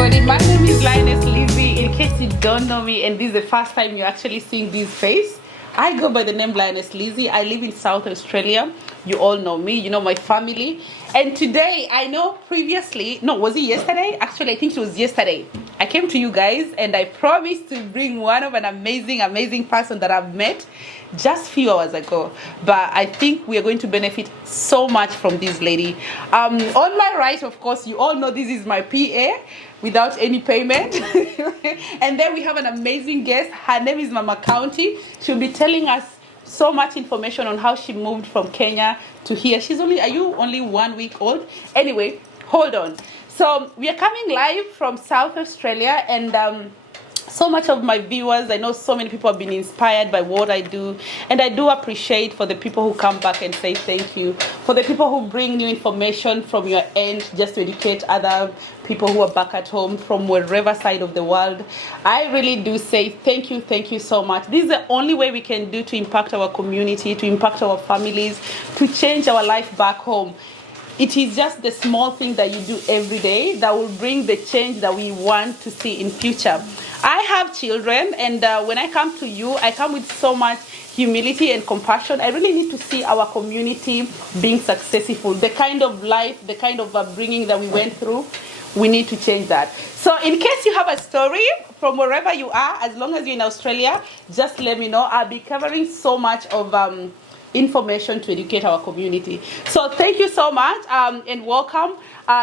everybody, my name is Lioness Lizzie. In case you don't know me and this is the first time you're actually seeing this face, I go by the name Lioness Lizzie. I live in South Australia. You all know me, you know my family. And today, I know previously, no, was it yesterday? Actually, I think it was yesterday. I came to you guys and I promised to bring one of an amazing person that I've met just a few hours ago. But I think we are going to benefit so much from this lady. On my right, of course, you all know this is my PA without any payment. And then we have an amazing guest. Her name is Mama County. She'll be telling us so much information on how she moved from Kenya to here. Are you only 1 week old? Anyway, hold on. So we are coming live from South Australia, and so much of my viewers, I know so many people have been inspired by what I do, and I do appreciate for the people who come back and say thank you, for the people who bring new information from your end just to educate other people who are back at home from wherever side of the world. I really do say thank you so much. This is the only way we can do to impact our community, to impact our families, to change our life back home. It is just the small thing that you do every day that will bring the change that we want to see in future. I have children, and when I come to you, I come with so much humility and compassion. I really need to see our community being successful. The kind of life, the kind of upbringing that we went through, we need to change that. So in case you have a story from wherever you are, as long as you're in Australia, just let me know. I'll be covering so much of information to educate our community. So thank you so much, and welcome.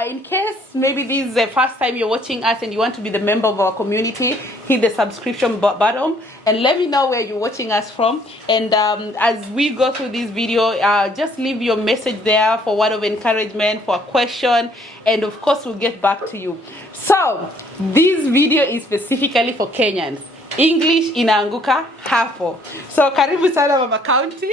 In case maybe this is the first time you're watching us and you want to be the member of our community, hit the subscription button and let me know where you're watching us from. And as we go through this video, just leave your message there for word of encouragement, for a question, and of course we'll get back to you. So this video is specifically for Kenyans. English inaanguka hapo. So karibu sana Mama County.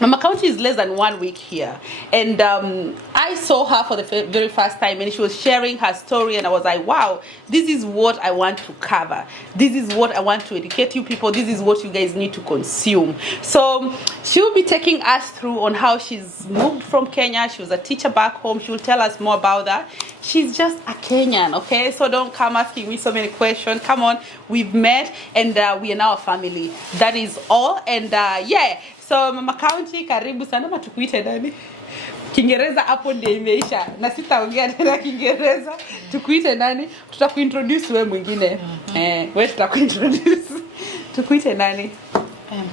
Mama County is less than 1 week here, and I saw her for the very first time, and she was sharing her story, and I was like, wow, this is what I want to cover. This is what I want to educate you people. This is what you guys need to consume. So she'll be taking us through on how she's moved from Kenya. She was a teacher back home. She will tell us more about that. She's just a Kenyan, okay? So don't come asking me so many questions. Come on, we've met, and we are now a family. That is all, and yeah. So Mama County, karibu sana. Matukuite nani? Kiingereza hapo ndio imeisha. Na sitaongea tena Kiingereza. Tukuite nani? Tutakuintroduce wewe mwingine. Wewe tutakuintroduce. Tukuite nani?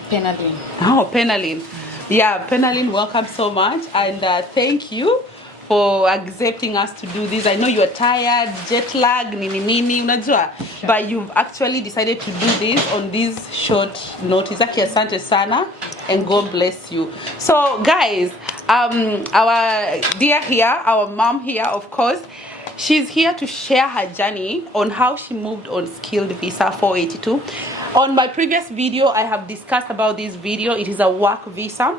Penaline. Oh, Penaline. Yeah, Penaline, welcome so much, and thank you for accepting us to do this. I know you are tired, jet lag, nini, unajua, but you've actually decided to do this on this short notice. Aki asante sana, and God bless you. So guys, our dear here, our mom here, of course, she's here to share her journey on how she moved on skilled visa 482. On my previous video, I have discussed about this video. It is a work visa.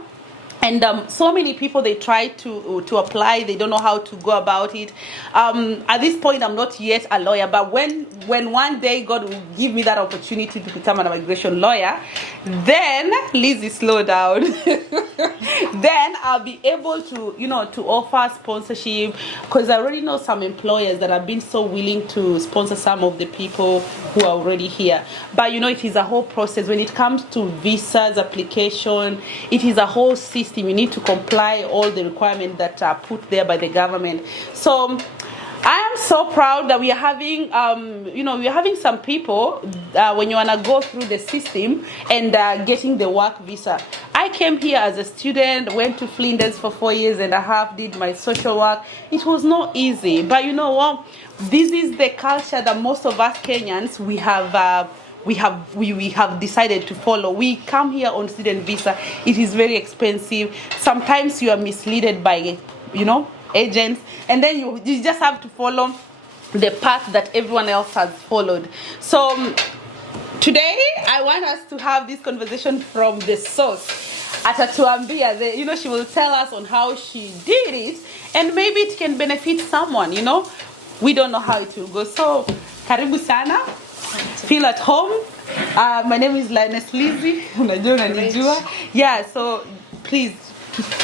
And so many people, they try to apply, they don't know how to go about it. At this point, I'm not yet a lawyer, but when one day God will give me that opportunity to become an immigration lawyer, then Lizzie, slow down. Then I'll be able to, to offer sponsorship, because I already know some employers that have been so willing to sponsor some of the people who are already here. But it is a whole process. When it comes to visas, application, it is a whole system. You need to comply all the requirements that are put there by the government. So I am so proud that we are having, we are having some people when you want to go through the system and getting the work visa. I came here as a student, went to Flinders for 4.5 years, did my social work. It was not easy, but you know what? This is the culture that most of us Kenyans, we have decided to follow. We come here on student visa. It is very expensive. Sometimes you are misled by, agents, and then you just have to follow the path that everyone else has followed. So today I want us to have this conversation from the source. Atatuambia, she will tell us on how she did it, and maybe it can benefit someone. We don't know how it will go. So karibu sana. Feel at home. My name is Lioness Lizzie. Yeah, so please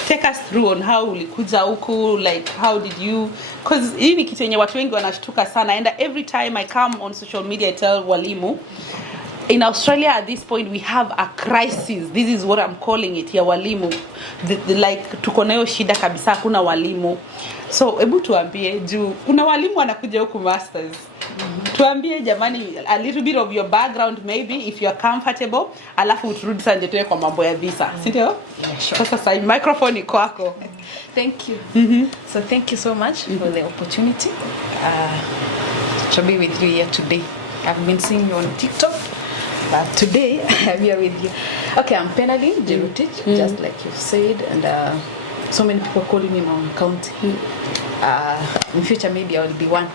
take us through on how ulikuja huku, like how did you, because hii ni kitu yenye watu wengi wanashtuka sana, and every time I come on social media I tell walimu in Australia at this point we have a crisis. This is what I'm calling it, ya walimu. Like tuko nayo shida kabisa, kuna walimu. So hebu tuambie juu kuna walimu wanakuja huku masters. Tuambie jamani a little bit of your background maybe if you are comfortable, alafu uturudi sasa ndio kwa mambo ya visa. Si ndio? Yeah, sure. Sasa microphone iko kwako. Thank you. So thank you so much for the opportunity to be with you here today. I've been seeing you on TikTok, but today I'm here with you. Okay, I'm Penaline Jerotich, just like you've said, and so many people calling me Mama County. In future maybe I will be one.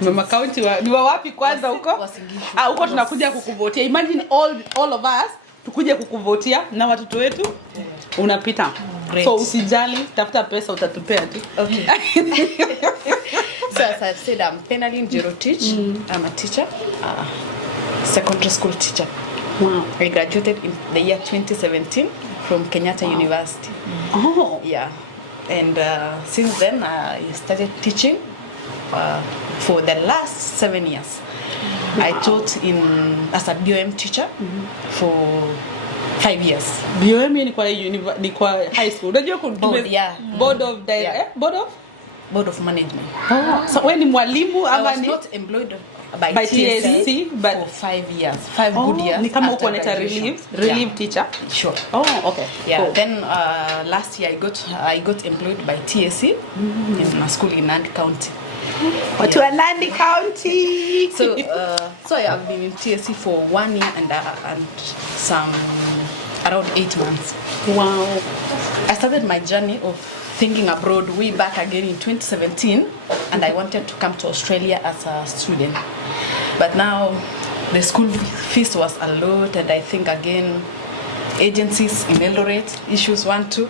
Mama County ni wapi kwanza huko? Huko tunakuja kukuvotia. Imagine all of us tukuje kukuvotia na watoto wetu unapita. Great. So usijali, tafuta pesa utatupea tu. Okay. So as I said, I'm Penaline Jerotich. I'm a teacher, secondary school teacher. Wow. I graduated in the year 2017 from Kenyatta University. Oh. Yeah. And since then I started teaching for the last 7 years. Wow. I taught as a BOM teacher for 5 years. BOM ni kwa high school. Unajua board of management. Oh. So wewe ni mwalimu ama ni? I was not employed by TSC but for 5 years. 5 good years. Ni kama uko neta relief teacher. Sure. Oh, okay. Yeah. Cool. Then last year I got employed by TSC in a school in Nandi County. What to Nandi County? So I have been in TSC for 1 year and some around 8 months. Wow. I started my journey of thinking abroad way back again in 2017, and I wanted to come to Australia as a student. But now the school fees was a lot, and I think again agencies in Eldoret issues 1-2,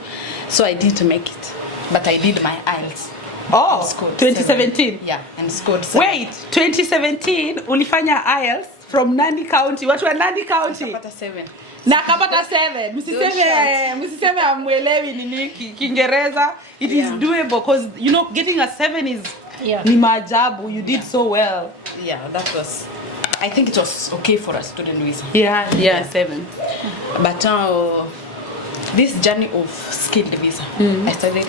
so I didn't make it. But I did my IELTS. Oh, 2017. Yeah, and scored 7. Wait, 2017 ulifanya IELTS from Nandi County. What was Nandi County? Kapata 7. Na kapata 7. Msiseme amwelewi nini Kiingereza. It is doable because you know getting a 7 is ni maajabu. You did so well. Yeah, I think it was okay for a student visa. Yeah, 7. But now this journey of skilled visa, I started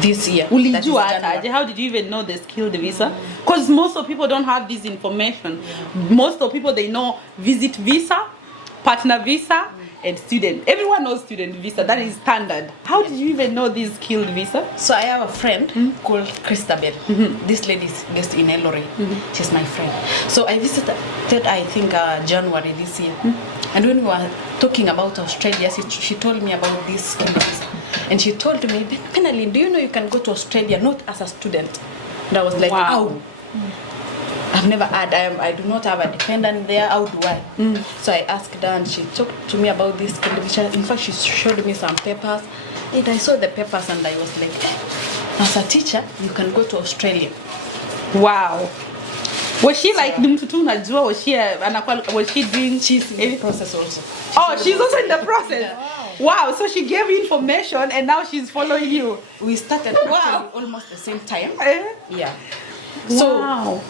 this year. Ulijua aje? How did you even know the skilled visa? Because most of people don't have this information. Most of people, they know visit visa, partner visa, and student. Everyone knows student visa. That is standard. How did you even know this skilled visa? So I have a friend called Christabel. This lady is based in Eldoret. She's my friend. So I visited, I think, January this year. And when we were talking about Australia, she told me about this skilled visa. And she told me, Penaline, do you know you can go to Australia not as a student? And I was like, wow. I've never had, I do not have a dependent there, how do I? So I asked her and she talked to me about this skilled visa. In fact, she showed me some papers. And I saw the papers and I was like, as a teacher, you can go to Australia. Wow. Was she like ni mtu tu unajua, was she doing she's in the process also. She's also in the process. Yeah. Wow, so she gave you information and now she's following you. We started almost the same time. Yeah. Wow.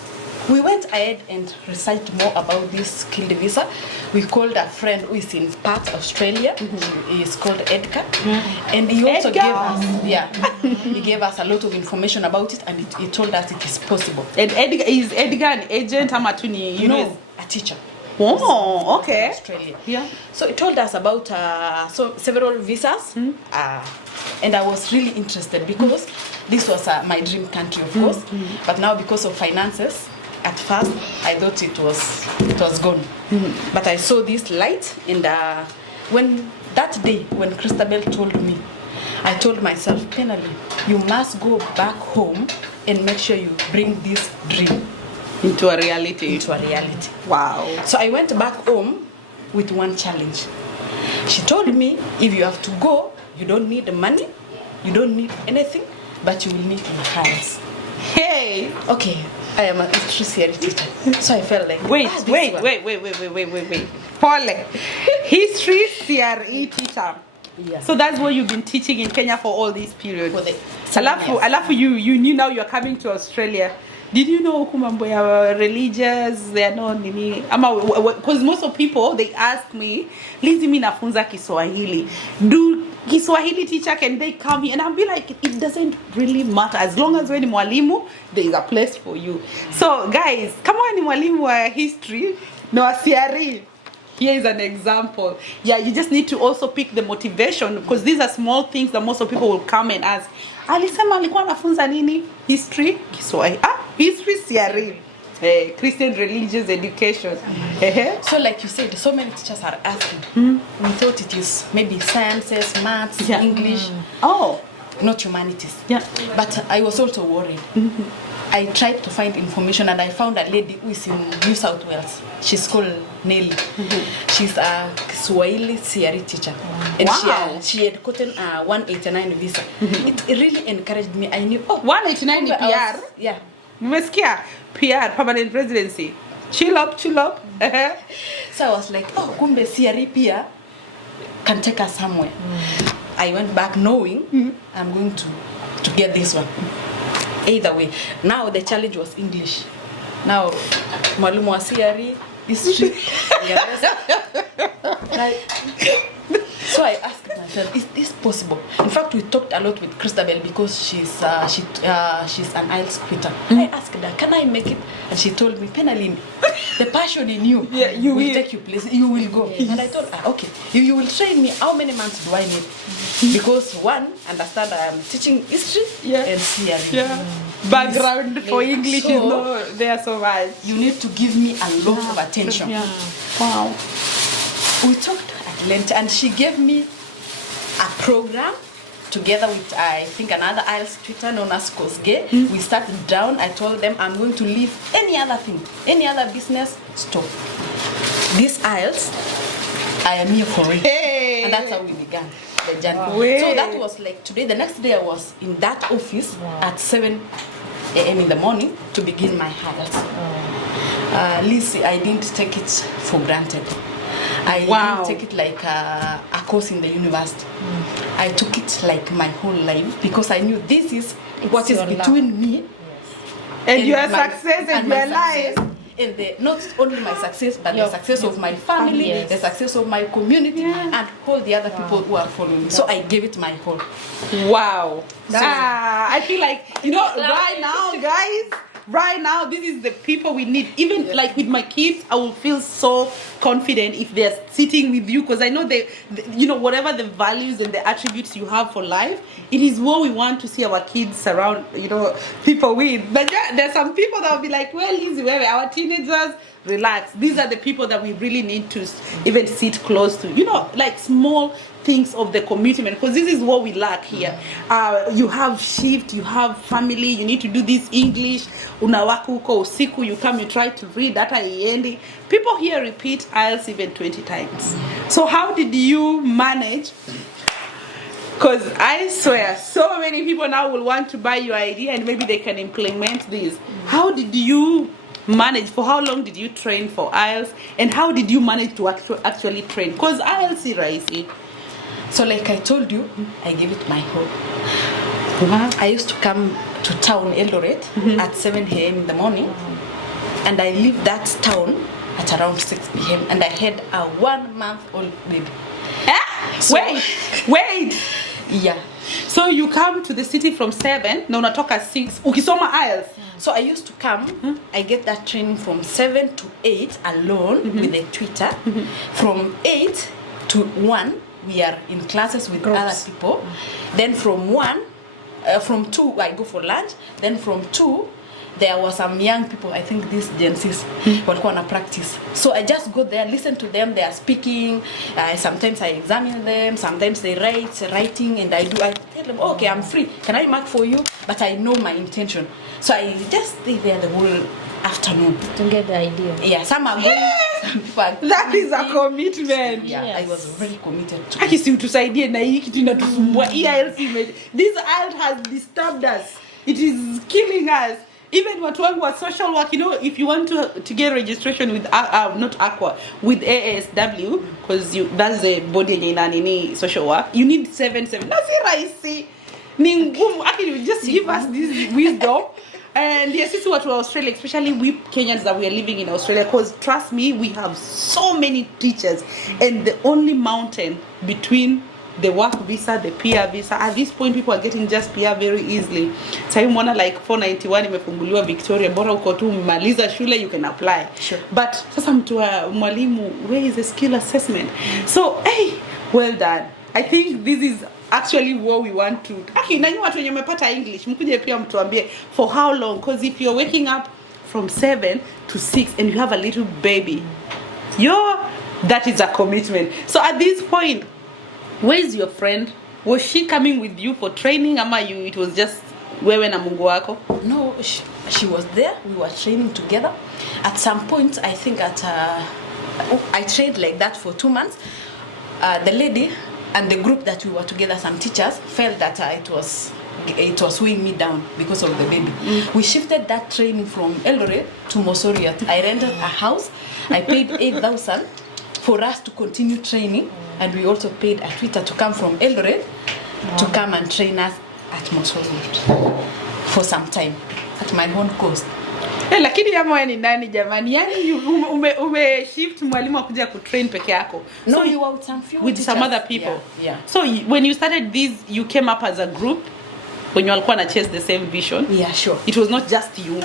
So we went ahead and researched more about this skilled visa. We called a friend who is in Perth, Australia. He is called Edgar. And he also gave us a lot of information about it, and he told us it is possible. And is Edgar an agent? No, a teacher. Oh, okay. Australia. Yeah. So he told us about several visas. And I was really interested because this was my dream country, of course. But now because of finances, at first I thought it was gone. But I saw this light, and when that day when Christabel told me, I told myself, Penaline, you must go back home and make sure you bring this dream into a reality. Wow. So I went back home with one challenge. She told me, if you have to go, you don't need the money, you don't need anything, but you will need your hands. Hey! Okay, I am a history theory teacher. So I felt like... Wait. Paul, history CRE teacher. Yeah. So that's what you've been teaching in Kenya for all these periods. For the 7 years. Alafu you knew now you're coming to Australia. Did you know huku mambo ya religious they are no nini ama because most of people they ask me Lizzy mimi nafunza Kiswahili. Do Kiswahili teacher can they come here? And I'll be like it doesn't really matter as long as wewe ni mwalimu there is a place for you. So guys, kama wewe ni mwalimu wa history na wa CRE, here is an example. Yeah, you just need to also pick the motivation because these are small things that most of people will come and ask. Alisema alikuwa anafunza nini? History, Kiswahili. History, CRE. Christian religious education. So like you said, so many teachers are asking. We thought it is maybe sciences, maths, Yeah. English. Oh. Not humanities. Yeah. But I was also worried. I tried to find information and I found a lady who is in New South Wales. She's called Nelly. She's a Swahili CRE teacher. And Wow. she had gotten a 189 visa. It really encouraged me. I knew, 189 ni kumbe I PR. was- Yeah. Nimesikia PR, permanent residency. Chill up. So I was like, kumbe CRE pia can take us somewhere. I went back knowing I'm going to get this one. Either way. Now the challenge was English. Now, mwalimu wa CRE, history, so I asked myself, is this possible? In fact, we talked a lot with Christabel because she's an IELTS quitter. I asked her, can I make it? And she told me, Penaline, the passion in you, Yeah, you will. take you places, you will go. And I told her, okay, if you will train me, how many months do I need? Because one, understand I am teaching history and CRE. Yeah. Background for Yeah. English So- is not there so much. You need to give me a lot of attention. Yeah. Wow. We talked at length and she gave me a program together with I think another IELTS tutor known as Kosge. We started down. I told them I'm going to leave any other thing, any other business, stop. This IELTS, I am here for it. Hey. And that's how we began the journey. Wow. So that was like today. The next day I was in that office at 7 a.m. in the morning to begin my IELTS. Lizzy, I didn't take it for granted. I Wow. didn't take it like a course in the university. I took it like my whole life because I knew this is what is your life. between me And your my- success and my your life. success. And not only my success, but Your- the success of my family, Yes. the success of my community, and all the other people who are following me. So I gave it my whole. Wow. I feel like, right now, guys, right now, this is the people we need. Even like with my kids, I will feel so confident if they're sitting with you because I know whatever the values and the attributes you have for life, it is what we want to see our kids surround, people with. But yeah, there's some people that will be like, well, Lizzy, our teenagers, relax. These are the people that we really need to even sit close to. Like small things of the commitment because this is what we lack here. You have shift, you have family, you need to do this English, unawaka huko usiku, you come, you try to read, hata iendi. People here repeat IELTS even 20 times. So how did you manage? Because I swear, so many people now will want to buy your idea and maybe they can implement this. How did you manage? For how long did you train for IELTS? And how did you manage to actually train? Because IELTS is rising. So like I told you, I gave it my whole. Wow. I used to come to town Eldoret at 7 a.m. in the morning, and I leave that town at around 6 p.m. and I had a 1-month-old baby. So- Wait. Yeah. So you come to the city from 7, na unatoka 6, ukisoma IELTS. So I used to come, I get that training from 7 to 8 alone with a tutor. From 8 to 1, we are in classes with Groups. other people. Then from 2, I go for lunch. Then from 2, there were some young people, I think these Gen Zs, walikuwa wana practice. So I just go there, listen to them, they are speaking. Sometimes I examine them, sometimes they writing, and I tell them, okay, I'm free. Can I mark for you? But I know my intention. So I just stay there the whole afternoon. To get the idea. Yeah, some are going, some people are That is a coming. commitment. Yeah, Yes. I was very committed to Haki si utusaidie na hii kitu inatusumbua. This IELTS has disturbed us. It is killing us. even watu wangu wa social work, you know, if you want to get registration with not Aqua, with ASW, because that's the body yenye ina nini social work, you need 7 na si rahisi, ni ngumu. Actually, just give us this wisdom. And yes, this is what we're Australia, especially we Kenyans that we are living in Australia, because trust me, we have so many teachers, and the only mountain between the work visa, the PR visa, at this point people are getting just PR very easily. So you wanna like 491 imefunguliwa Victoria, bora uko tu umaliza shule, you can apply. Sure. But sasa mtu wa mwalimu, where is the skill assessment? So hey, well done. I think this is actually what we want to. Okay, na nyinyi watu wenye mmepata English, mkuje pia mtuambie for how long, because if you're waking up from 7 to 6 and you have a little baby, that is a commitment. So at this point, where is your friend? Was she coming with you for training, ama it was just wewe na Mungu wako? No, she was there. We were training together. At some point, I think I trained like that for 2 months. The lady and the group that we were together, some teachers, felt that it was weighing me down because of the baby. We shifted that training from Eldoret to Mosoriot. I rented a house. I paid 8,000 for us to continue training, and we also paid a tutor to come from Eldoret to come and train us at Mosoriot for some time at my own cost. Lakini kama wewe ni nani jamani? Yani ume shift mwalimu akuja ku train peke yako. No, you were with some few with teachers. Some other people. Yeah. So when you started this, you came up as a group when you walikuwa na chase the same vision. Yeah, sure. It was not just you.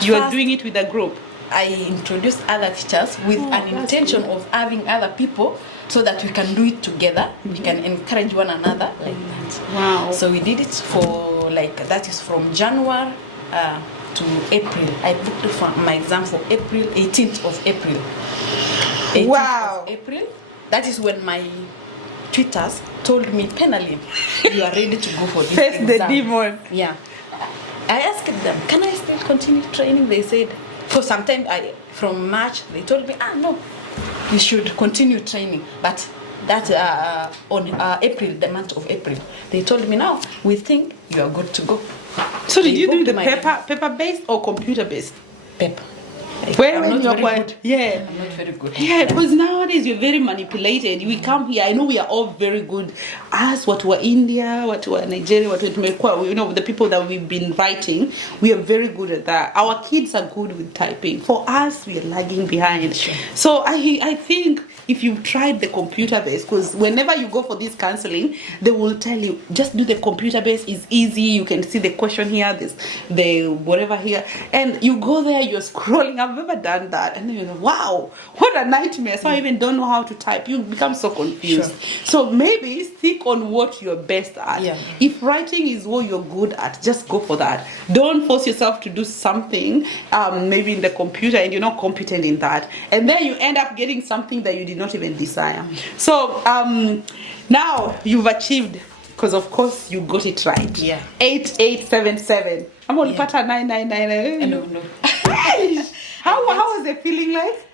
You are doing it with a group. I introduced other teachers with an intention of having other people so that we can do it together. We can encourage one another like that. Wow. So we did it for that is from January to April. I booked for my exam for April, 18th of April. 18th wow. Of April. That is when my tutors told me, Penally, you are ready to go for this Face exam. the demon. Yeah. I asked them, can I still continue training? They said, for some time, from March, they told me, no, you should continue training. But that on April, the month of April, they told me, now, we think you are good to go. So did you do the paper-based or computer-based? Paper. I'm not very good. Yeah. I'm not very good. Yeah, because nowadays you're very manipulated. We come here, I know we are all very good. Us, what were India, what were Nigeria, what were, you know, the people that we've been writing, we are very good at that. Our kids are good with typing. For us, we are lagging behind. Sure. So I think if you've tried the computer-based, because whenever you go for this counseling, they will tell you, just do the computer-based, it's easy, you can see the question here, the whatever here, and you go there, you're scrolling, I've never done that, and then you're like, wow, what a nightmare, so I even don't know how to type, you become so confused. Sure. So maybe stick on what you're best at. Yeah. If writing is what you're good at, just go for that. Don't force yourself to do something, maybe in the computer, and you're not competent in that, and then you end up getting something that you did not even desire. So now you've achieved, because of course you got it right. Yeah. 8877. I'm only part 999. No. How was the feeling like?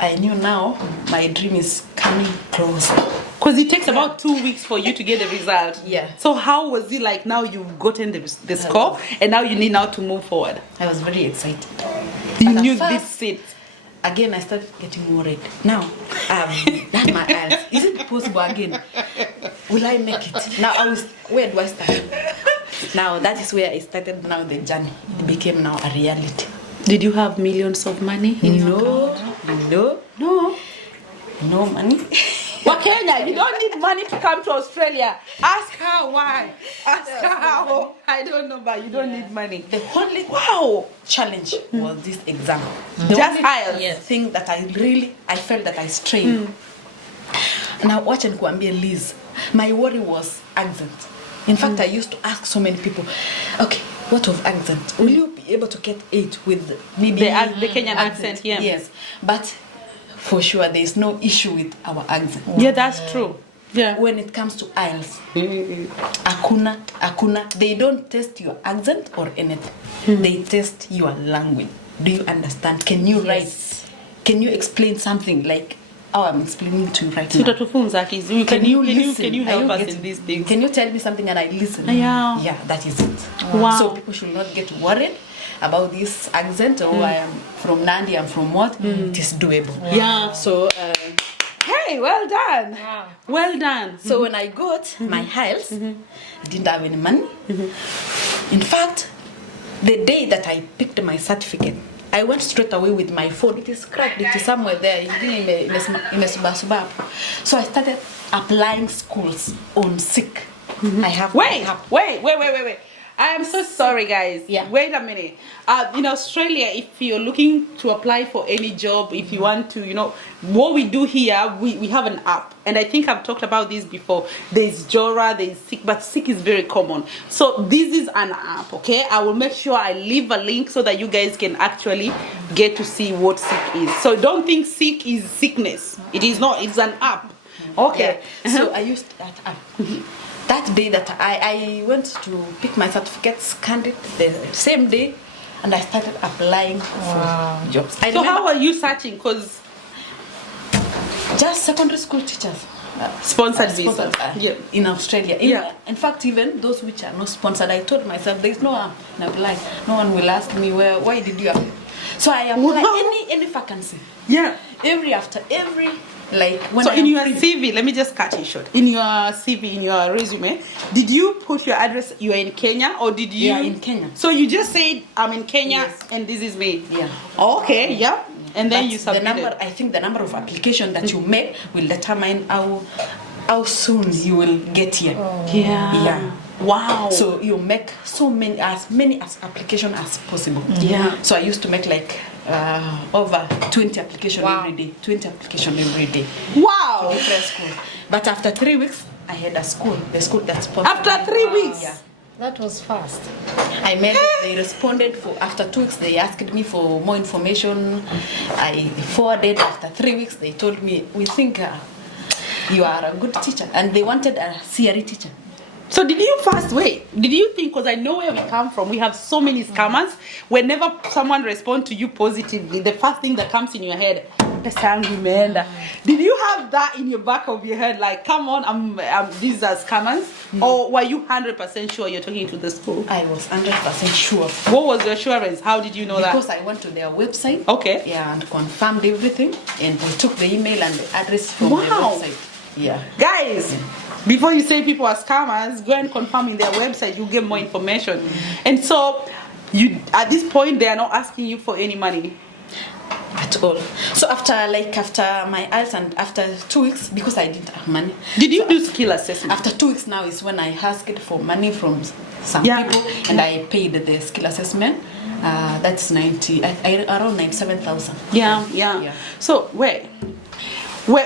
I knew now my dream is coming closer. Because it takes about 2 weeks for you to get the result. Yeah. So how was it like now you've gotten the score and now you need now to move forward? I was very excited. You But knew at first, this it. Again, I started getting worried. Now, done my eyes. Is it possible again? Will I make it? Now, where do I start? Now, that is where I started now the journey. It became now a reality. Did you have millions of money in your account? No money. But Kenya, you don't need money to come to Australia. Ask her why. Ask her how. I don't know, but you don't need money. The only challenge was this exam. The Just only IELTS. thing that I felt that I strained. Now, watch and kuambia Liz. My worry was accent. In fact, I used to ask so many people, okay, what of accent? Will you be able to get 8 with maybe the Kenyan accent? Yeah. Yes, but for sure, there is no issue with our accent. Yeah, that's true. Yeah. When it comes to IELTS, akuna, they don't test your accent or anything. They test your language. Do you understand? Can you write? Can you explain something like how I'm explaining to you right So now. Utatufunza, Can you listen? Can you help Are us getting- in these things? Can you tell me something and I listen? Yeah. Yeah, that is it. Wow. So people should not get worried about this accent. Oh, I am from Nandi. I'm from what? It is doable. Yeah. So. Hey, well done. Wow. Well done. So when I got my IELTS, I didn't have any money. In fact, the day that I picked my certificate, I went straight away with my phone. It is cracked. It is somewhere there. It's in a subab. So I started applying schools on sick. I have Wait. I am so sorry, guys. Yeah. Wait a minute. In Australia, if you're looking to apply for any job, if you want to, what we do here, we have an app. And I think I've talked about this before. There's Jora, there's Seek, but Seek is very common. So this is an app, okay? I will make sure I leave a link so that you guys can actually get to see what Seek is. So don't think Seek is sickness. It is not. It's an app. Okay. Yeah. So I used that app. That day that I went to pick my certificate, scanned it the same day, and I started applying for jobs. I So remember how are you searching? Because just secondary school teachers sponsored visa. Yeah. in Australia. Yeah. In fact, even those which are not sponsored, I told myself there is no harm in applying. No one will ask me why did you apply. So I apply Wow. any vacancy. Yeah. Every like when So I in am your free. CV, let me just cut it short. In your CV, in your resume, did you put your address? You are in Kenya, or did you? Yeah, in Kenya. So you just said I'm in Kenya, Yes. and this is me. Yeah. Okay. Yeah. And then But you the submitted. number, I think the number of application that you make will determine how soon you will get here. Yeah. Yeah. Wow. So you make as many as application as possible. Yeah. So I used to make like over 20 application Wow. every day. 20 application every day. Wow. Different schools. But after 3 weeks, I had a school. The school that sponsored After me. 3 weeks. Yeah. That was fast. I met. They responded for after 2 weeks. They asked me for more information. I forwarded. After 3 weeks, they told me we think you are a good teacher, and they wanted a CRE teacher. So did you first wait? Did you think? Because I know where we come from. We have so many scammers. Whenever someone responds to you positively, the first thing that comes in your head, pesa yangu imeenda. Did you have that in your back of your head? Like, come on, these are scammers, or were you 100% sure you're talking to the school? I was 100% sure What was your assurance? How did you know because that? I went to their website. Okay. Yeah, and confirmed everything, and we took the email and the address from the Wow. website. Yeah. Guys, before you say people are scammers, go and confirm in their website. You get more information. And so, you at this point they are not asking you for any money. At all. So after my IELTS and after 2 weeks, because I didn't have money. Did you do skill assessment? After 2 weeks now is when I asked for money from some Yeah. people, and I paid the skill assessment. That's around 97,000. Yeah. Yeah. So wait,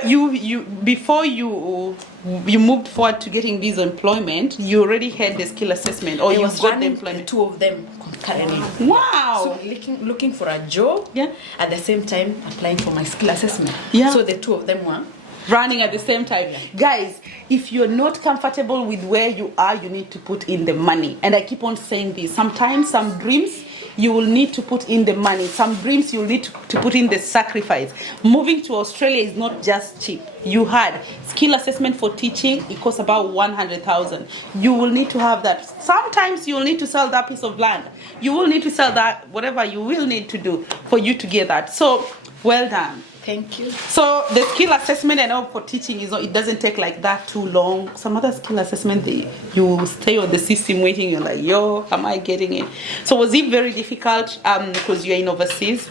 you before you moved forward to getting this employment, you already had the skill assessment, or I you was got the running the employment. two of them concurrently. Wow. So looking for a job, Yeah. at the same time applying for my skill assessment. Yeah. So the two of them were. Running at the same time. Guys, if you're not comfortable with where you are, you need to put in the money. And I keep on saying this. Sometimes some dreams you will need to put in the money. Some dreams you'll need to put in the sacrifice. Moving to Australia is not just cheap. You had skill assessment for teaching, it costs about 100,000. You will need to have that. Sometimes you will need to sell that piece of land. You will need to sell that, whatever you will need to do for you to get that. So, well done. Thank you. So the skill assessment and all for teaching it doesn't take like that too long. Some other skill assessment, you stay on the system waiting. You're like, yo, am I getting it? So was it very difficult because you're in overseas?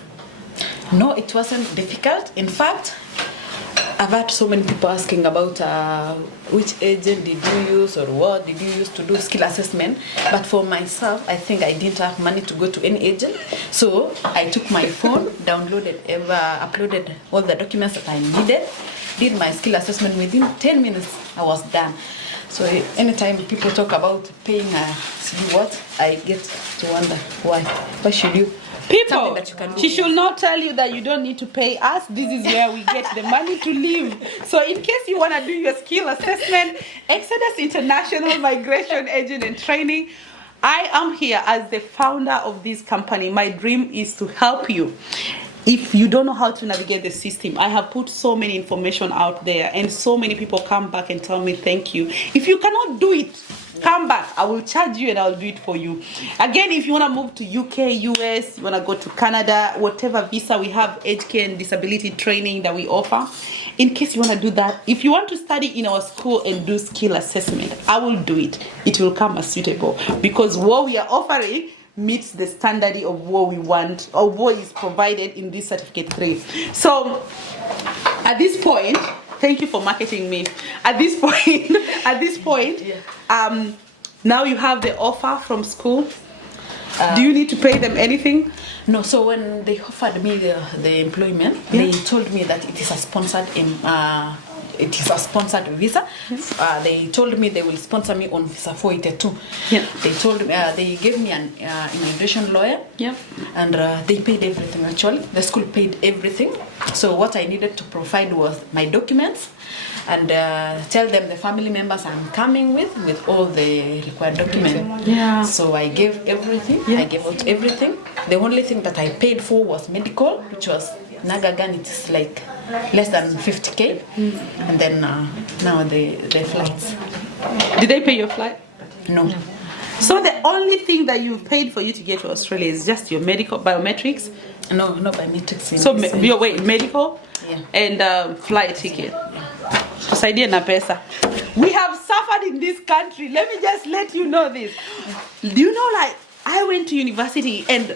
No, it wasn't difficult. In fact, I've had so many people asking about which agent did you use or what did you use to do skill assessment. But for myself, I think I didn't have money to go to any agent. So I took my phone, uploaded all the documents that I needed, did my skill assessment. Within 10 minutes, I was done. So anytime people talk about paying what, I get to wonder why. Why should you? Something People, that you can do. she should not tell you that you don't need to pay us. This is where we get the money to live. So in case you want to do your skill assessment, Exodus International Migration Agent and Training, I am here as the founder of this company. My dream is to help you. if you don't know how to navigate the system, I have put so many information out there, and so many people come back and tell me thank you. If you cannot do it, come back. I will charge you and I'll do it for you. Again, if you want to move to UK, US, you want to go to Canada, whatever visa, we have age care and disability training that we offer. In case you want to do that, if you want to study in our school and do skill assessment, I will do it. It will come as suitable, because what we are offering meets the standard of what we want, or what is provided in this certificate 3. So at this point, thank you for marketing me. At this point, now you have the offer from school. Do you need to pay them anything? No, so when they offered me the employment, they told me that it is a sponsored visa. They told me they will sponsor me on visa 482. Yeah. They told me they gave me an immigration lawyer. Yeah. And they paid everything. Actually, the school paid everything. So what I needed to provide was my documents, and tell them the family members I'm coming with all the required documents. Yeah. So I gave everything. Yeah. I gave out everything. The only thing that I paid for was medical, which was Nagagan. It is like less than 50K. And then now the flights. Did they pay your flight? No. So the only thing that you paid for you to get to Australia is just your medical biometrics? No biometrics. So medical, Yeah. and flight ticket. Tusaidia na pesa. We have suffered in this country. Let me just let you know this. Do you know, like, I went to university, and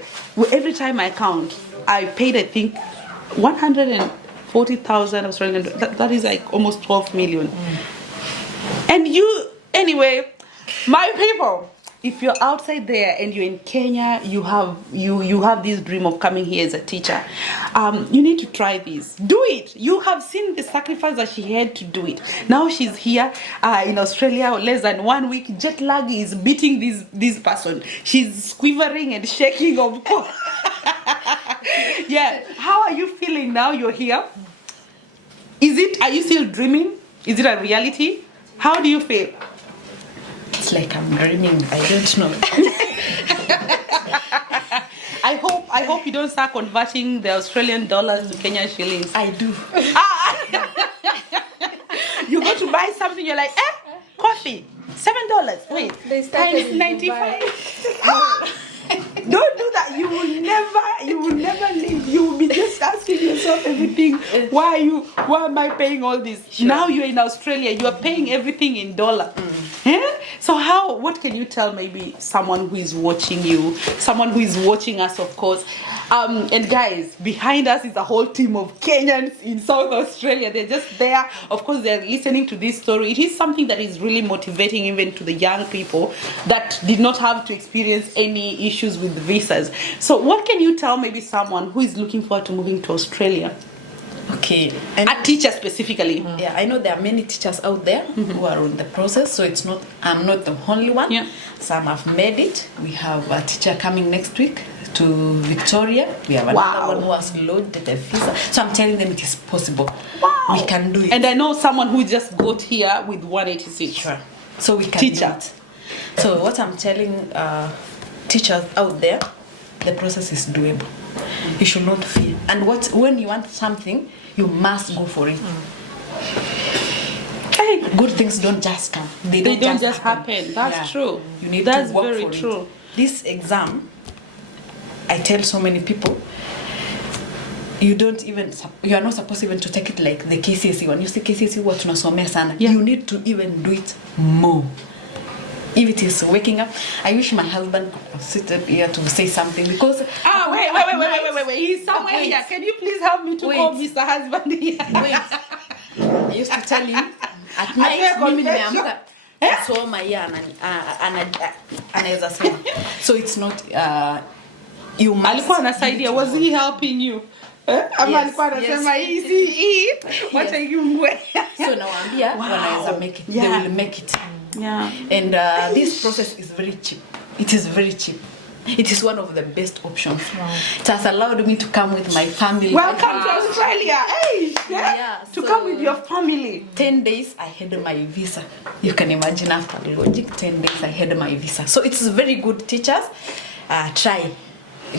every time I count, I paid, I think, 140,000 Australian. That is like almost 12 million. And anyway, my people, if you're outside there and you're in Kenya, you have this dream of coming here as a teacher. You need to try this. Do it. You have seen the sacrifice that she had to do it. Now she's here in Australia, less than 1 week. Jet lag is beating this person. She's quivering and shaking, of course. Yeah. How are you feeling now you're here? Are you still dreaming? Is it a reality? How do you feel? It's like I'm dreaming. I don't know. I hope you don't start converting the Australian dollars to Kenyan shillings. I do. You go to buy something, you're like, coffee, $7. Wait, They started times in 95. Don't do that. You will never leave. You will be just asking yourself everything. Why am I paying all this? Sure. Now you're in Australia, you are paying everything in dollar. So what can you tell maybe someone who is watching you, someone who is watching us, of course? And guys, behind us is a whole team of Kenyans in South Australia. They're just there. Of course, they're listening to this story. It is something that is really motivating even to the young people that did not have to experience any issues with visas. So what can you tell maybe someone who is looking forward to moving to Australia? Okay. A teacher specifically. Yeah, I know there are many teachers out there who are on the process, so I'm not the only one. Yeah. Some have made it. We have a teacher coming next week to Victoria. We have another one who has loaded the visa. So I'm telling them it is possible. Wow. We can do it. And I know someone who just got here with 186. Sure. So we can Teacher. do it. So what I'm telling teachers out there, the process is doable. You should not fear. And when you want something, you must go for it. Hey, Good things don't just come. they don't just happen. That's true. You need That's to work very for true. it. This exam, I tell so many people, you are not supposed even to take it like the KCSE one. You see KCSE what tunasomea sana. Yeah. You need to even do it more. If it is waking up, I wish my husband could have seated here to say something because. Wait. He's somewhere Wait. here. Can you please help me to Wait. call Mr. Husband here? Wait. I used to tell him at night mimi nimeamka soma yeye anaweza soma. So it's not you must. Alikuwa anasaidia. Was he helping you? Ama Yes, alikuwa anasema yes. hii wacha iungwe. So nawaambia wanaweza make it. Yeah. They will make it. Yeah. And this process is very cheap. It is very cheap. It is one of the best options. Wow. It has allowed me to come with my family. Welcome to Australia. Hey, Yeah, to so- come with your family. 10 days I had my visa. You can imagine after logic, 10 days I had my visa. So it's very good, teachers. Try.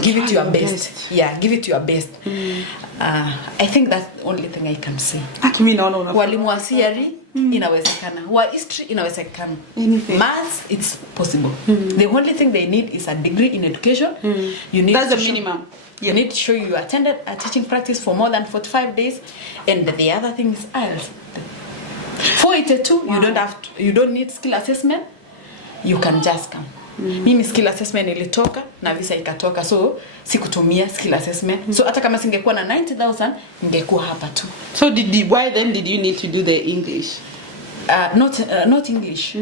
Give it Try your your best. best. Yeah, give it your best. I think that's the only thing I can say. Hata mimi naona Walimu wa CRE inawezekana, wa history inawezekana, Anything. maths it's possible. The only thing they need is a degree in education. You need That's to the show- minimum. You need to show you attended a teaching practice for more than 45 days, and the other thing is IELTS. 482, you don't need skill assessment. You can just come. Mimi skill assessment ilitoka na visa ikatoka, so sikutumia skill assessment. So hata kama singekuwa na 90,000 ningekuwa hapa tu. So why then did you need to do the English? Not English.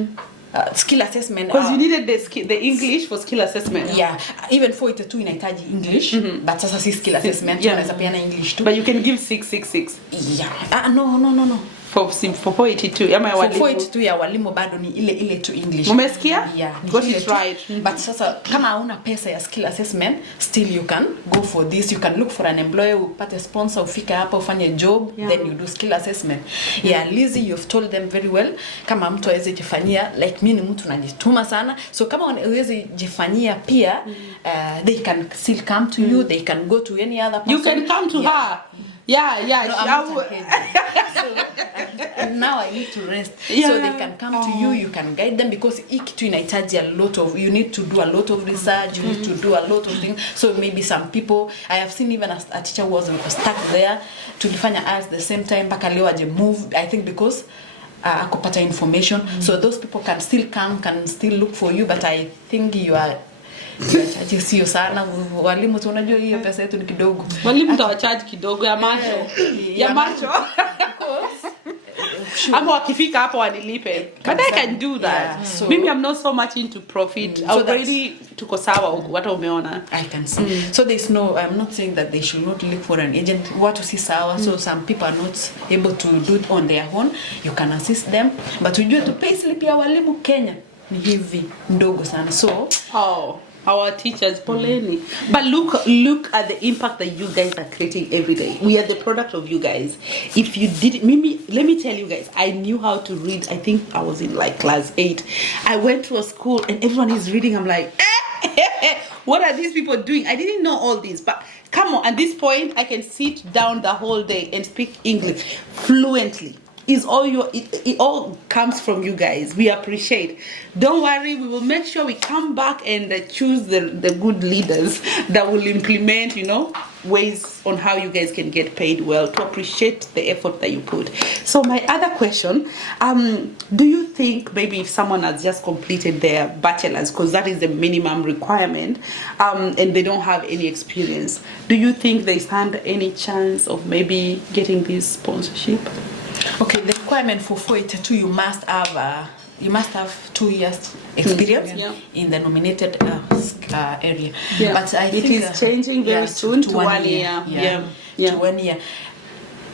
Skill assessment. Because you needed the English for skill assessment. Yeah, even 482 inahitaji English, but sasa si skill assessment, Yeah. unaweza peana English tu. But you can give 666 Yeah. No. for 482. Am I For walimu? 482 ya walimu bado ni ile tu English. Umesikia? Yeah. Got ile it tu. right. But sasa kama hauna pesa ya skill assessment, still you can go for this. You can look for an employer, upate sponsor, ufike hapa ufanye job, Yeah. then you do skill assessment. Yeah, Lizzie, you've told them very well. Kama mtu aweze jifanyia, like mimi ni mtu najituma sana. So kama aweze jifanyia pia, they can still come to you, they can go to any other person. You can come to her. Yeah. No, I'm not ahead. So now I need to rest. Yeah. So they can come to you, you can guide them, because hii kitu inahitaji you need to do a lot of research, you need to do a lot of things. So maybe some people, I have seen even a teacher was stuck there, tulifanya at the same time, mpaka leo aje move, I think because akupata information. So those people can still come, can still look for you, but I think you are charge sio sana. Walimu tunajua hiyo pesa yetu ni kidogo. Walimu tawacharge kidogo ya macho. Ya macho. Ama wakifika hapo wanilipe. But I can do that. Yeah, so Maybe I'm not so much into profit. so Already tuko sawa huko, watu umeona. I can see. So there's no, I'm not saying that they should not look for an agent. Watu si sawa. So some people are not able to do it on their own. You can assist them. But ujue tu payslip ya walimu Kenya ni hivi ndogo sana. So Our teachers, poleni. But look at the impact that you guys are creating every day. We are the product of you guys. If you did, Mimi, let me tell you guys, I knew how to read. I think I was in like class 8. I went to a school and everyone is reading. I'm like, what are these people doing? I didn't know all this, but come on. At this point, I can sit down the whole day and speak English fluently. It all comes from you guys. We appreciate. Don't worry, we will make sure we come back and choose the good leaders that will implement, ways on how you guys can get paid well, to appreciate the effort that you put. So my other question, do you think maybe if someone has just completed their bachelor's, because that is the minimum requirement, and they don't have any experience, do you think they stand any chance of maybe getting this sponsorship? okay, the requirement for 482, you must have 2 years experience in the nominated area. Yeah. But I think it is changing very soon to 1 year. To 1 year.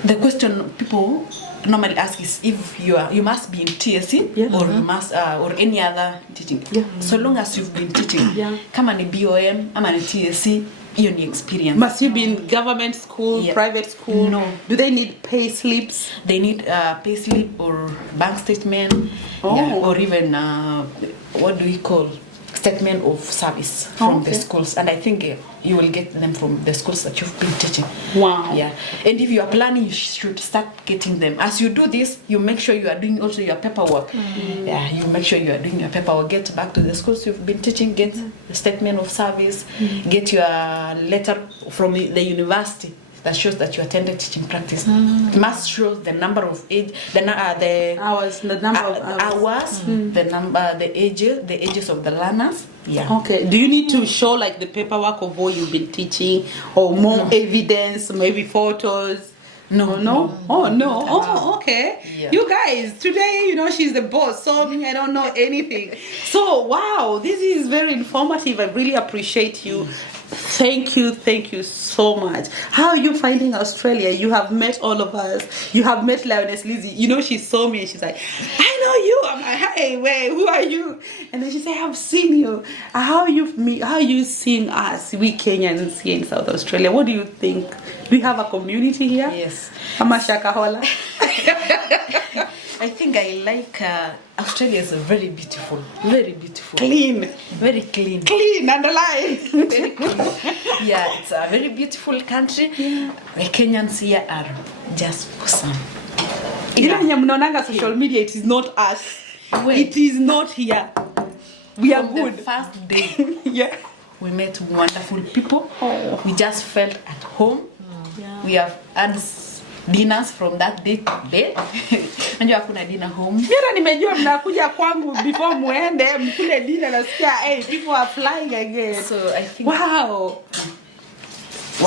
The question people normally ask is if you must be in TSC or you must or any other teaching. So long as you've been teaching, kama ni BOM ama ni TSC, you need experience. Must you be in government school, private school? No. Do they need pay slips? They need pay slip or bank statement, or even what do we call statement of service from the schools. And I think you will get them from the schools that you've been teaching. Wow. Yeah. And if you are planning, you should start getting them. As you do this, you make sure you are doing also your paperwork. Yeah, you make sure you are doing your paperwork. Get back to the schools you've been teaching, get the statement of service, get your letter from the university that shows that you attended teaching practice. It must show the number of age, the hours, the number of hours, the ages of the learners. Yeah. Okay. Do you need to show like the paperwork of what you've been teaching, or more evidence, maybe photos? No. Oh no. Oh, okay. Yeah. You guys, today, she's the boss, so I don't know anything. So wow, this is very informative. I really appreciate you. Thank you so much. How are you finding Australia? You have met all of us. You have met Lioness Lizzie. She saw me and she's like, I know you. I'm like, hey, wait, who are you? And then she said, I've seen you. How are you seeing us, we Kenyans here in South Australia? What do you think? Do we have a community here? Yes. Ama Shakahola? I think I like Australia is very beautiful, very beautiful, Clean. very clean. Clean, underline. Very clean. Yeah, it's a very beautiful country. The Kenyans here are just awesome. Ile yenye mnaonanga social media, it is not us. Wait. It is not here. We are From good. the first day, Yeah. we met wonderful people. Oh. We just felt at home. Yeah. We have had dinners from that day to day. Najua hakuna dinner home. Mira nimejua mnakuja kwangu before muende mkule dinner, nasikia hey, people are flying again. So I think Wow.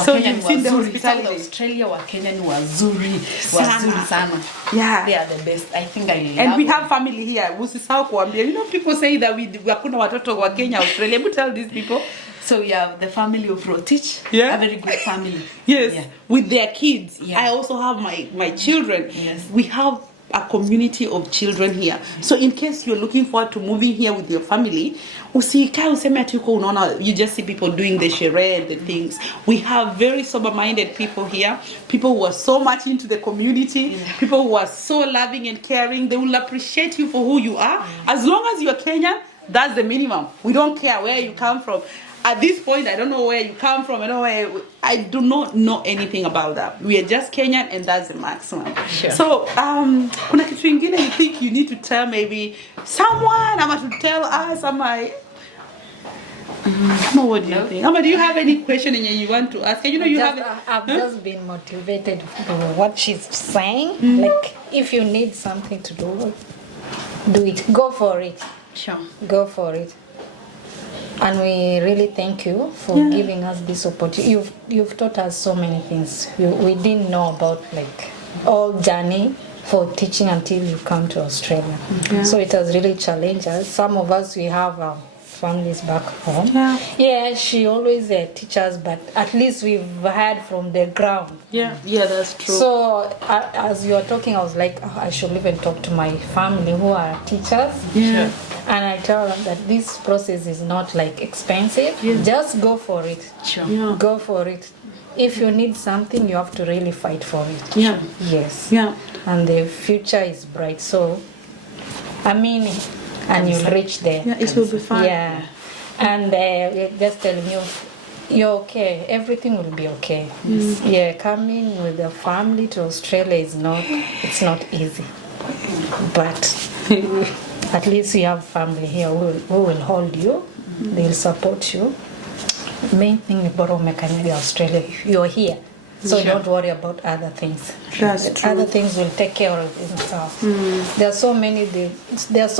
So Wakenya you've seen the wazuri. hospitality. South Australia, Wakenya ni wazuri. Sana. Wazuri sana. Yeah. They are the best. I think I love And we them. have family here. Usisahau kuambia. You know, people say that we hakuna watoto wa Kenya, Australia. But tell these people. So we have the family of Rotich. Yeah. A very good family. Yes. Yeah. With their kids. Yeah. I also have my children. Yes. We have a community of children here. So in case you're looking forward to moving here with your family, usikae useme ati uko unaona, you just see people doing the sherehe and the things. We have very sober-minded people here, people who are so much into the community, people who are so loving and caring. They will appreciate you for who you are. As long as you're Kenyan, that's the minimum. We don't care where you come from. At this point, I don't know where you come from. I do not know anything about that. We are just Kenyan, and that's the maximum. Sure. So, kuna kitu ingine you think you need to tell maybe someone, ama to tell us, ama what do you think? Ama, do you have any question you want to ask? You know, you Just, have. I've just been motivated by what she's saying. Like, if you need something to do it. Go for it. Sure. Go for it. And we really thank you for giving us this opportunity. You've taught us so many things. We didn't know about, like, all journey for teaching until you come to Australia. So it has really challenged us. Some of us, we have families back home. Yeah, she always teaches, but at least we've heard from the ground. Yeah, that's true. So as you were talking, I was like, I should even talk to my family who are teachers. Yeah. And I tell them that this process is not like expensive. Just go for it. Sure. Yeah. Go for it. If you need something, you have to really fight for it. Yeah. Yes. Yeah. And the future is bright. So, I mean, and you'll reach there. Yeah, it will be fine. Yeah. And we're just telling you, you're okay. Everything will be okay. Yeah, coming with a family to Australia it's not easy. But at least you have family here who will hold you. They'll support you. Main thing is bora umekanyaga Australia. You're here. So don't worry about other things. That's true. Other things will take care of themselves. There are so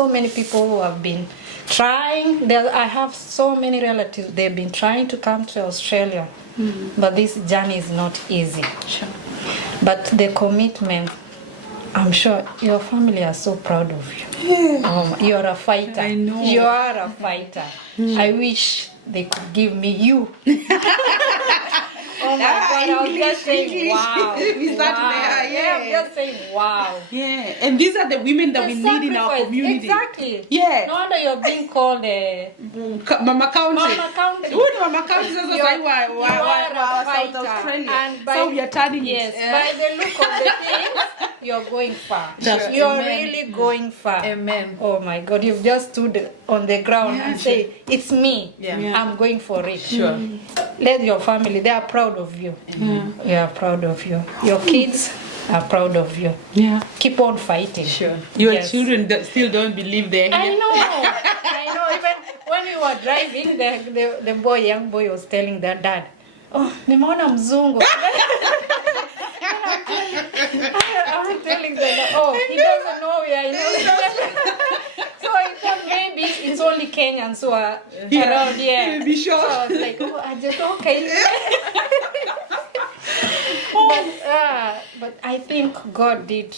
many people who have been trying. I have so many relatives. They've been trying to come to Australia, but this journey is not easy. Sure. But the commitment, I'm sure your family are so proud of you. Yeah. You're a fighter. I know. You are a fighter. I wish they could give me you. Oh my God, I was just saying, wow. We start there, yeah. I'm just saying, wow. Yeah, and these are the women that we need in our Sacrifice. community. Exactly. Yeah. No wonder you're being called Mama County. Mama County. Huyu ni Mama County sasa You sahi are wa a South fighter. Australia. And by, So we are turning yes, it. by the look of the things, you're going far. That's You're Amen. really going far. Amen. Oh my God, you've just stood on the ground and say, it's me. Yeah. Yeah. I'm going for it. Sure. Let your family, they are proud of you. They are proud of you. Your kids are proud of you. Yeah. Keep on fighting. Sure. Your Yes. children still don't believe they're I here. know. I know. Even when we were driving, the young boy was telling their dad, oh, nimeona mzungu. I'm telling them, oh, he doesn't know we are in Australia. So I thought maybe it's only Kenyans who are around here. Be sure. So I was like, oh, I just, okay. But I think God did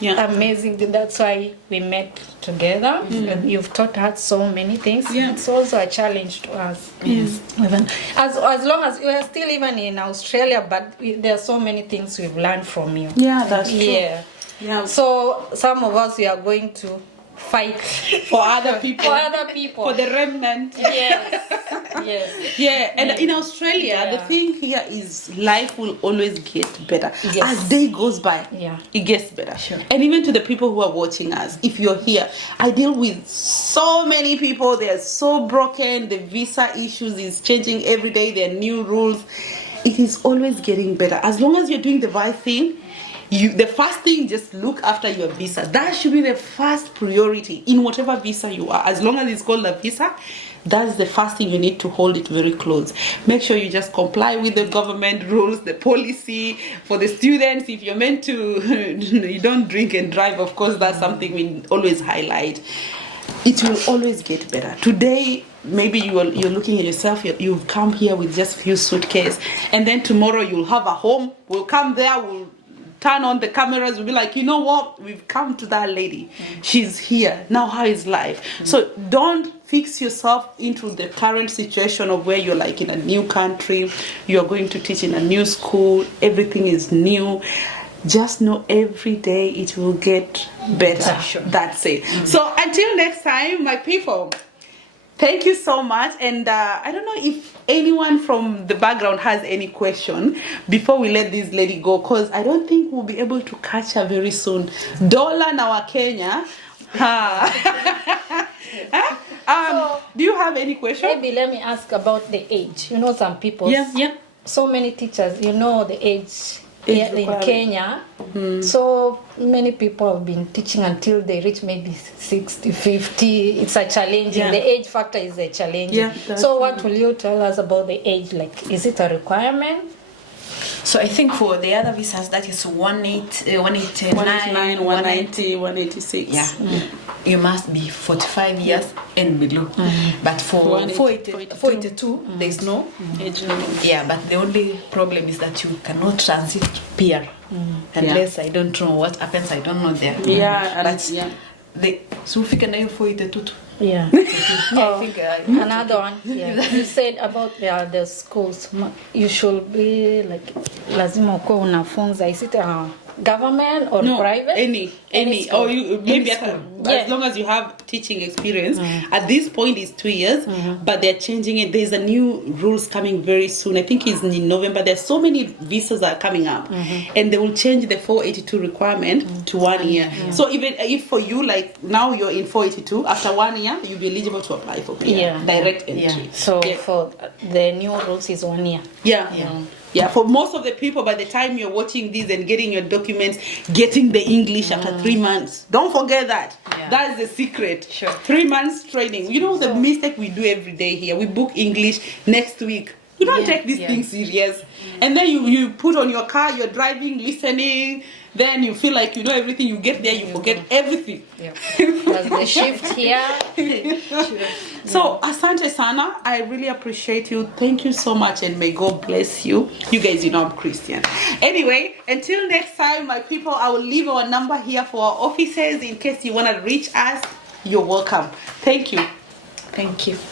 amazing. That's why we met together. And you've taught us so many things. Yeah. It's also a challenge to us. Yes. Even as long as we are still even in Australia, but there are so many things we've learned from you. Yeah, that's true. Yeah. Yeah. So some of us we are going to fight for other people. for other people. For the remnant. Yes. Yes. Yeah, and in Australia, the Yeah. thing here is life will always get better. Yes. As day goes by, Yeah. it gets better. Sure. And even to the people who are watching us, if you're here, I deal with so many people. They're so broken. The visa issues is changing every day. There are new rules. It is always getting better. As long as you're doing the right thing, the first thing, just look after your visa. That should be the first priority in whatever visa you are. As long as it's called a visa, that's the first thing you need to hold it very close. Make sure you just comply with the government rules, the policy. For the students, if you're meant to, you don't drink and drive, of course, that's something we always highlight. It will always get better. Today, maybe you're looking at yourself, you've come here with just a few suitcases, and then tomorrow you'll have a home. We'll come there, we'll turn on the cameras, we'll be like, you know what, we've come to that lady. She's here. Now how is life? So don't fix yourself into the current situation of where you're like in a new country, you're going to teach in a new school, everything is new. Just know every day it will get better. Sure. That's it. So until next time, my people, thank you so much. And I don't know if anyone from the background has any question before we let this lady go, because I don't think we'll be able to catch her very soon. Dola na wa Kenya. Do you have any question? Maybe let me ask about the age. You know, some people. Yeah. So many teachers, you know, the age here in requirement. Kenya. So many people have been teaching until they reach maybe 60, 50. It's a challenge. Yeah. The age factor is a challenge. Yeah, that's So what will you tell us about the age? Like, is it a requirement? So I think for the other visas, that is 189, 189, 190, 186. Yeah. You must be 45 years and below. But for 482, there's no Age limit. Yeah, but the only problem is that you cannot transit PR unless I don't know what happens. I don't know there. Yeah, and but yeah. so if you can name 482. Yeah. I think Another one. Yeah. You said about the schools. You should be like lazima ukuwe unafunza. Is it government or private? Any. school. Or you maybe Any school. as long as you have teaching experience. At this point it's 2 years, but they're changing it. There's a new rules coming very soon. I think it's in November. There's so many visas are coming up, and they will change the 482 requirement to 1 year. So even if for you, like now you're in 482, after 1 year you'll be eligible to apply for PR, direct entry. Yeah. So for the new rules is 1 year. Yeah, for most of the people, by the time you're watching this and getting your documents, getting the English after 3 months. Don't forget that. Yeah. That's the secret. Sure. 3 months training. You know the mistake we do every day here. We book English next week. You don't take this thing serious. And then you put on your car, you're driving, listening. Then you feel like you know everything. You get there, you forget everything. There's the shift here. So, asante sana. I really appreciate you. Thank you so much, and may God bless you. You guys, you know I'm Christian. Anyway, until next time, my people, I will leave our number here for our offices in case you want to reach us. You're welcome. Thank you. Thank you.